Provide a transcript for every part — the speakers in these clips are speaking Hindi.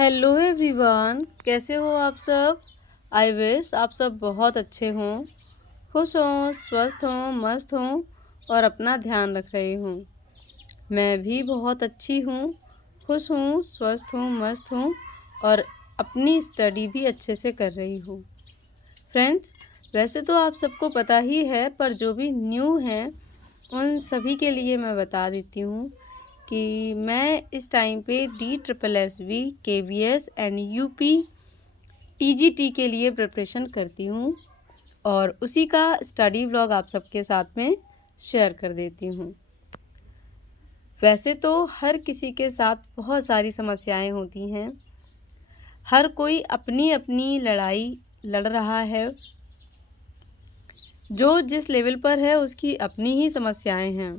हेलो एवरीवन, कैसे हो आप सब। आई विश आप सब बहुत अच्छे हों, खुश हों, स्वस्थ हों, मस्त हों और अपना ध्यान रख रहे हों। मैं भी बहुत अच्छी हूँ, खुश हूँ, स्वस्थ हूँ, मस्त हूँ और अपनी स्टडी भी अच्छे से कर रही हूँ। फ्रेंड्स, वैसे तो आप सबको पता ही है, पर जो भी न्यू हैं उन सभी के लिए मैं बता देती हूँ कि मैं इस टाइम पे DSSB, KVS and UP TGT के लिए प्रिपरेशन करती हूँ और उसी का स्टडी व्लॉग आप सबके साथ में शेयर कर देती हूँ। वैसे तो हर किसी के साथ बहुत सारी समस्याएं होती हैं, हर कोई अपनी अपनी लड़ाई लड़ रहा है। जो जिस लेवल पर है उसकी अपनी ही समस्याएं हैं,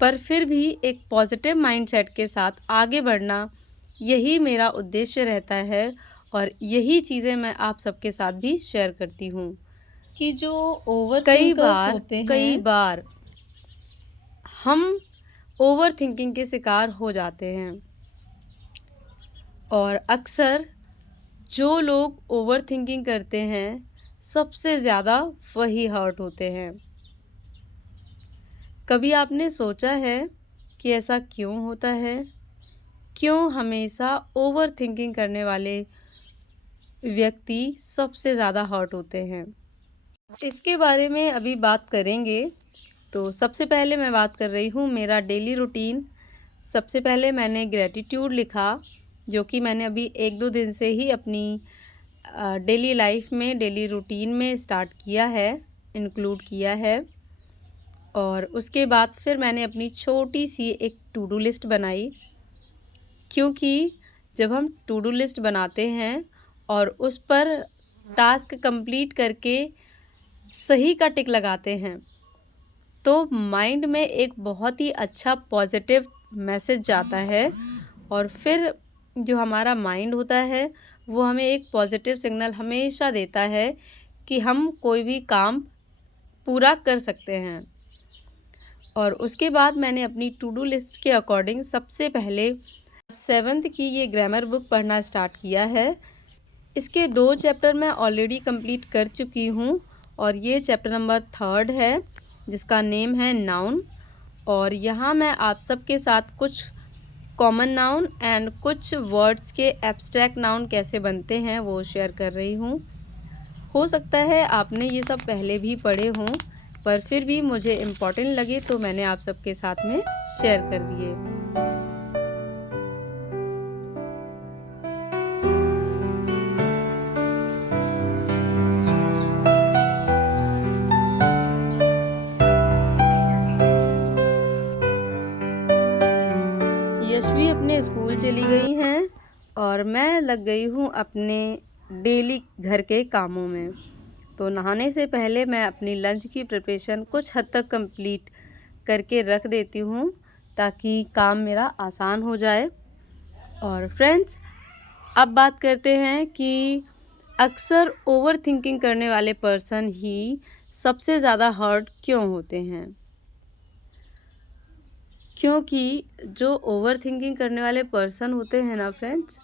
पर फिर भी एक पॉजिटिव माइंडसेट के साथ आगे बढ़ना, यही मेरा उद्देश्य रहता है और यही चीज़ें मैं आप सबके साथ भी शेयर करती हूँ कि जो ओवर कई थिंकर्स बार होते कई हैं बार हम ओवर थिंकिंग के शिकार हो जाते हैं और अक्सर जो लोग ओवर थिंकिंग करते हैं सबसे ज़्यादा वही हर्ट होते हैं। कभी आपने सोचा है कि ऐसा क्यों होता है? क्यों हमेशा ओवर थिंकिंग करने वाले व्यक्ति सबसे ज़्यादा हर्ट होते हैं? इसके बारे में अभी बात करेंगे। तो सबसे पहले मैं बात कर रही हूँ मेरा डेली रूटीन। सबसे पहले मैंने ग्रेटिट्यूड लिखा, जो कि मैंने अभी 1-2 दिन से ही अपनी डेली लाइफ में, डेली रूटीन में स्टार्ट किया है, इंक्लूड किया है। और उसके बाद फिर मैंने अपनी छोटी सी एक टू डू लिस्ट बनाई, क्योंकि जब हम टू डू लिस्ट बनाते हैं और उस पर टास्क कंप्लीट करके सही का टिक लगाते हैं तो माइंड में एक बहुत ही अच्छा पॉजिटिव मैसेज जाता है और फिर जो हमारा माइंड होता है वो हमें एक पॉजिटिव सिग्नल हमेशा देता है कि हम कोई भी काम पूरा कर सकते हैं। और उसके बाद मैंने अपनी टू डू लिस्ट के अकॉर्डिंग सबसे पहले 7th की ये ग्रामर बुक पढ़ना स्टार्ट किया है। इसके 2 चैप्टर मैं ऑलरेडी कंप्लीट कर चुकी हूँ और ये चैप्टर नंबर 3 है, जिसका नेम है नाउन। और यहाँ मैं आप सबके साथ कुछ कॉमन नाउन एंड कुछ वर्ड्स के एब्स्ट्रैक्ट नाउन कैसे बनते हैं वो शेयर कर रही हूँ। हो सकता है आपने ये सब पहले भी पढ़े हों, पर फिर भी मुझे इम्पॉर्टेंट लगे तो मैंने आप सबके साथ में शेयर कर दिए। यशवी अपने स्कूल चली गई हैं और मैं लग गई हूँ अपने डेली घर के कामों में। तो नहाने से पहले मैं अपनी लंच की प्रिपरेशन कुछ हद तक कंप्लीट करके रख देती हूँ ताकि काम मेरा आसान हो जाए। और फ्रेंड्स, अब बात करते हैं कि अक्सर ओवर थिंकिंग करने वाले पर्सन ही सबसे ज़्यादा हर्ट क्यों होते हैं। क्योंकि जो ओवर थिंकिंग करने वाले पर्सन होते हैं ना फ्रेंड्स,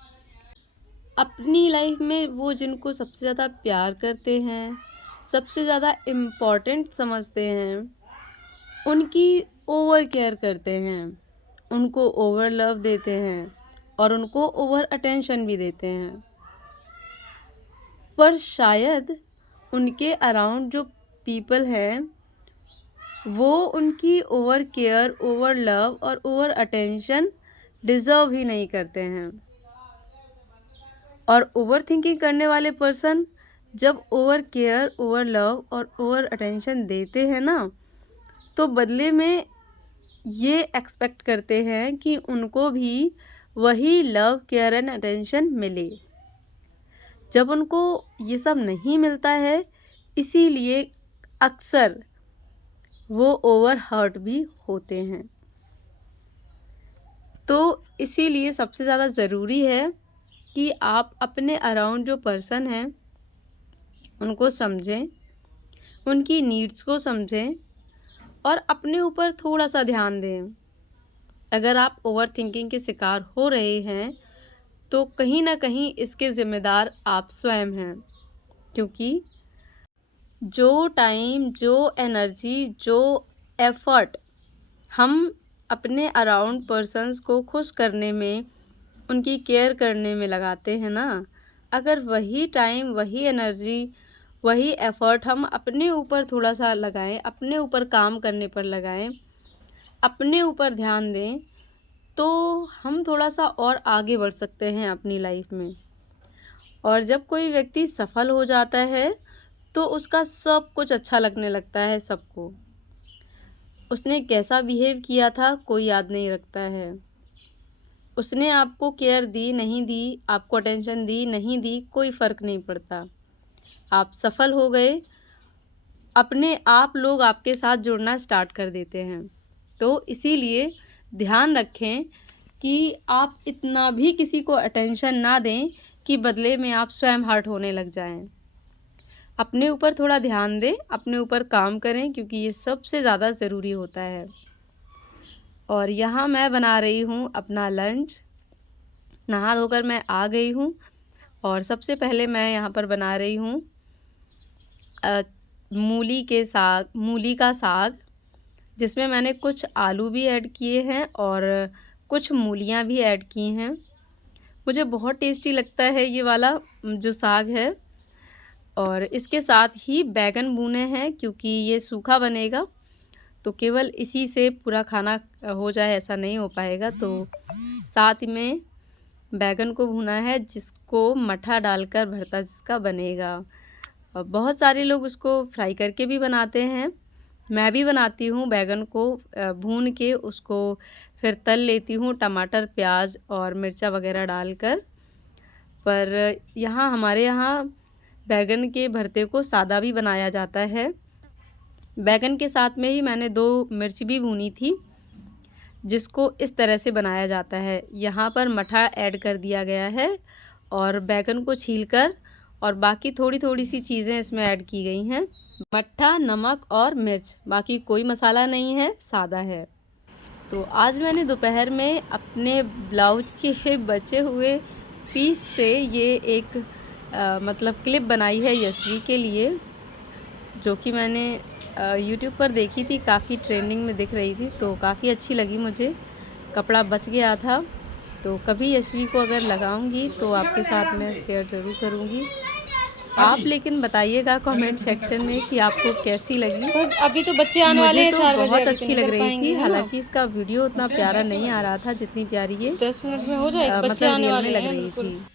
अपनी लाइफ में वो जिनको सबसे ज़्यादा प्यार करते हैं, सबसे ज़्यादा इम्पॉर्टेंट समझते हैं, उनकी ओवर केयर करते हैं, उनको ओवर लव देते हैं और उनको ओवर अटेंशन भी देते हैं। पर शायद उनके अराउंड जो पीपल हैं वो उनकी ओवर केयर, ओवर लव और ओवर अटेंशन डिज़र्व ही नहीं करते हैं। और ओवर थिंकिंग करने वाले पर्सन जब ओवर केयर, ओवर लव और ओवर अटेंशन देते हैं ना, तो बदले में ये एक्सपेक्ट करते हैं कि उनको भी वही लव, केयर एंड अटेंशन मिले। जब उनको ये सब नहीं मिलता है, इसीलिए अक्सर वो ओवर हर्ट भी होते हैं। तो इसीलिए सबसे ज़्यादा ज़रूरी है कि आप अपने अराउंड जो पर्सन हैं उनको समझें, उनकी नीड्स को समझें और अपने ऊपर थोड़ा सा ध्यान दें। अगर आप ओवरथिंकिंग के शिकार हो रहे हैं तो कहीं न कहीं इसके ज़िम्मेदार आप स्वयं हैं। क्योंकि जो टाइम, जो एनर्जी, जो एफ़र्ट हम अपने अराउंड पर्सन्स को खुश करने में, उनकी केयर करने में लगाते हैं ना, अगर वही टाइम, वही एनर्जी, वही एफ़र्ट हम अपने ऊपर थोड़ा-सा लगाएँ, अपने ऊपर काम करने पर लगाएँ, अपने ऊपर ध्यान दें, तो हम थोड़ा-सा और आगे बढ़ सकते हैं अपनी लाइफ़ में। और जब कोई व्यक्ति सफल हो जाता है, तो उसका सब कुछ अच्छा लगने लगता है सबको। उसने कैसा बिहेव किया था, कोई याद नहीं रखता है। उसने आपको केयर दी, नहीं दी, आपको अटेंशन दी, नहीं दी, कोई फ़र्क नहीं पड़ता। आप सफल हो गए, अपने आप लोग आपके साथ जुड़ना स्टार्ट कर देते हैं। तो इसीलिए ध्यान रखें कि आप इतना भी किसी को अटेंशन ना दें कि बदले में आप स्वयं हर्ट होने लग जाएँ। अपने ऊपर थोड़ा ध्यान दें, अपने ऊपर काम करें क्योंकि ये सबसे ज़्यादा ज़रूरी होता है। और यहाँ मैं बना रही हूँ अपना लंच। नहा धोकर मैं आ गई हूँ और सबसे पहले मैं यहाँ पर बना रही हूँ अ, मूली का साग, जिसमें मैंने कुछ आलू भी ऐड किए हैं और कुछ मूलियाँ भी ऐड की हैं। मुझे बहुत टेस्टी लगता है ये वाला जो साग है। और इसके साथ ही बैंगन भुने हैं क्योंकि ये सूखा बनेगा, तो केवल इसी से पूरा खाना हो जाए ऐसा नहीं हो पाएगा। तो साथ में बैंगन को भुना है जिसको मठा डालकर भरता जिसका बनेगा। और बहुत सारे लोग उसको फ्राई करके भी बनाते हैं। मैं भी बनाती हूँ बैंगन को भून के उसको फिर तल लेती हूँ टमाटर, प्याज और मिर्चा वगैरह डालकर। पर हमारे यहाँ बैंगन के भरते को सादा भी बनाया जाता है। बैंगन के साथ में ही मैंने 2 मिर्च भी भूनी थी, जिसको इस तरह से बनाया जाता है। यहाँ पर मठा ऐड कर दिया गया है और बैंगन को छीलकर और बाकी थोड़ी-थोड़ी सी चीज़ें इसमें ऐड की गई हैं। मट्ठा, नमक और मिर्च, बाकी कोई मसाला नहीं है, सादा है। तो आज मैंने दोपहर में अपने ब्लाउज के बचे हुए पीस से ये एक मतलब क्लिप बनाई है यशवी के लिए, जो कि मैंने यूट्यूब पर देखी थी, काफ़ी ट्रेंडिंग में दिख रही थी, तो काफ़ी अच्छी लगी मुझे। कपड़ा बच गया था, तो कभी यशवी को अगर लगाऊंगी तो आपके साथ मैं शेयर ज़रूर करूंगी। आप लेकिन बताइएगा कमेंट सेक्शन में कि आपको कैसी लगी। पर अभी तो बच्चे आने वाले हैं मुझे तो 4 बजे, बहुत अभी तो अच्छी नहीं लग कर रही थी। पाएंगे, है ना? हालांकि इसका वीडियो उतना प्यारा नहीं आ रहा था जितनी प्यारी ये 10 मिनट में हो जाएगा, बच्चे मतलब आने रियल में वाले लग हैं रही बिल्कुल। थी।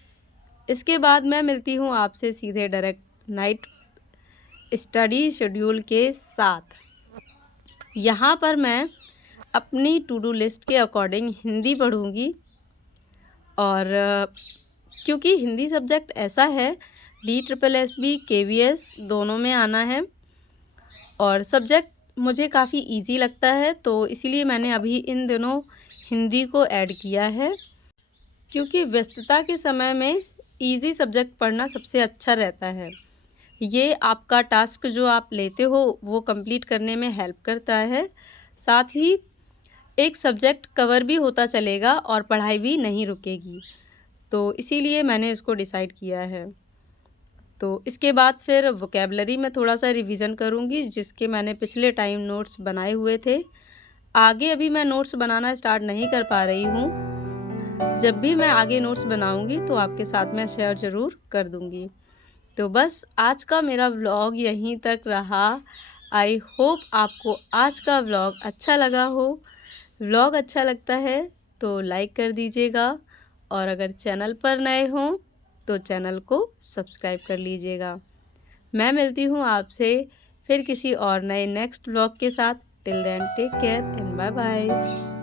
इसके बाद मैं मिलती हूँ आपसे सीधे डायरेक्ट नाइट स्टडी शेड्यूल के साथ। यहाँ पर मैं अपनी टू डू लिस्ट के अकॉर्डिंग हिंदी पढ़ूँगी और क्योंकि हिंदी सब्जेक्ट ऐसा है DSSB KVS दोनों में आना है और सब्जेक्ट मुझे काफ़ी इजी लगता है, तो इसीलिए मैंने अभी इन दिनों हिंदी को ऐड किया है। क्योंकि व्यस्तता के समय में इजी सब्जेक्ट पढ़ना सबसे अच्छा रहता है। ये आपका टास्क जो आप लेते हो वो कंप्लीट करने में हेल्प करता है, साथ ही एक सब्जेक्ट कवर भी होता चलेगा और पढ़ाई भी नहीं रुकेगी। तो इसीलिए मैंने इसको डिसाइड किया है। तो इसके बाद फिर वोकैबलरी में थोड़ा-सा रिवीजन करूँगी, जिसके मैंने पिछले टाइम नोट्स बनाए हुए थे। आगे अभी मैं नोट्स बनाना स्टार्ट नहीं कर पा रही हूँ। जब भी मैं आगे नोट्स बनाऊँगी तो आपके साथ मैं शेयर ज़रूर कर दूँगी। तो बस आज का मेरा व्लॉग यहीं तक रहा। आई होप आपको आज का व्लॉग अच्छा लगा हो। व्लॉग अच्छा लगता है तो लाइक कर दीजिएगा और अगर चैनल पर नए हों तो चैनल को सब्सक्राइब कर लीजिएगा। मैं मिलती हूँ आपसे फिर किसी और नए नेक्स्ट व्लॉग के साथ। Till then take care and bye bye.